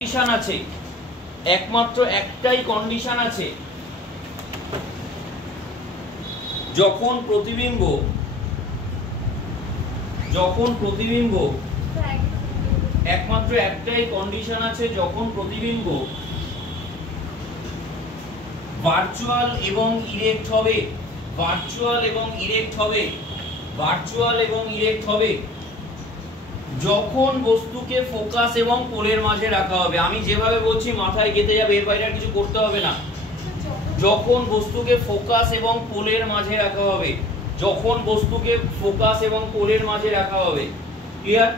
Condition আছে, একমাত্র একটাই কন্ডিশন আছে, যখন প্রতিবিম্ব একমাত্র একটাই কন্ডিশন আছে যখন প্রতিবিম্ব ভার্চুয়াল এবং ইরেক্ট হবে, যখন বস্তুকে ফোকাস এবং পোলের মাঝে রাখা হবে। আমি যেভাবে বলছি মাথায় গেঁথে যাবে, এর বাইরে আর কিছু করতে হবে না। যখন বস্তুকে ফোকাস এবং পোলের মাঝে রাখা হবে, ক্লিয়ার?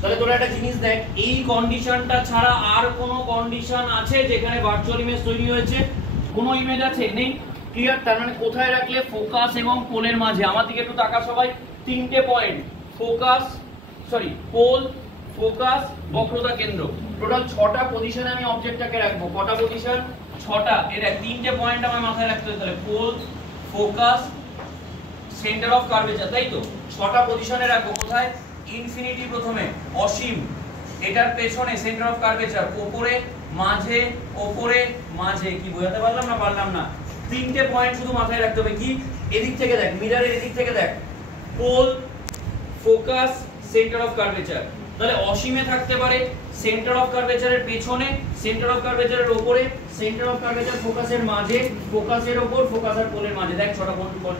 তাহলে তোরা একটা জিনিস দেখ, এই কন্ডিশনটা ছাড়া আর কোনো কন্ডিশন আছে যেখানে ভার্চুয়াল ইমেজ তৈরি হয়েছে? কোনো ইমেজ আছে? নেই। ক্লিয়ার? তার মানে কোথায় রাখলে? ফোকাস এবং পোলের মাঝে। আমার দিকে একটু তাকা সবাই। তিনটে পয়েন্ট, পোল, ফোকাস, বক্রতা কেন্দ্র। টোটাল 6টা পজিশনে আমি অবজেক্টটাকে রাখবো। কটা পজিশন? 6টা। এর তিনটে পয়েন্ট আমার মাথায় রাখতে হবে। তাহলে pole, focus, centre of curvature, তাই তো? 6টা পজিশনে রাখবো। কোথায়? ইনফিনিটি প্রথমে, অসীম, এটার পেছনে সেন্টার অফ কার্ভেচার, ওপরে মাঝে। কি বোঝাতে পারলাম না? পারলাম না। তিনটে পয়েন্ট শুধু মাথায় রাখতে হবে। কি? এদিক থেকে দেখ, মিররের এদিক থেকে দেখ, pole, focus, centre of curvature. তাহলে অসীমে থাকতে পারে সেন্টার অফ কার্ভেচারের পেছনে, সেন্টার অফ কার্ভেচারের উপরে, সেন্টার অফ কার্ভেচার ফোকাসের মাঝে, ফোকাসের উপর, ফোকাস আর পোলের মাঝে। দেখ 6টা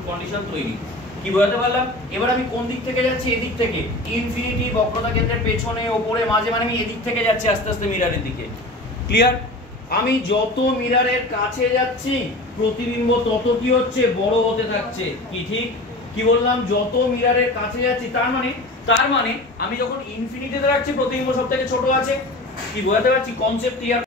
কন্ডিশন তৈরি। কি বোঝাতে পারলাম? এবার আমি কোন দিক থেকে যাচ্ছি? এদিক থেকে। ইনফিনিটি, বক্রতা কেন্দ্রের পেছনে, উপরে, মাঝে, মানে আমি এদিক থেকে যাচ্ছি আস্তে আস্তে মিররের দিকে। ক্লিয়ার? আমি যত মিররের কাছে যাচ্ছি প্রতিবিম্ব তত কি হচ্ছে? বড় হতে থাকছে। কি ঠিক? কি বললাম? যত মিররের কাছে যাচ্ছি, তার মানে আমি যখন ইনফিনিটিতে রাখছি প্রতিবিম্ব সবথেকে ছোট আছে। কি বোঝাতে পারছি? Concept clear?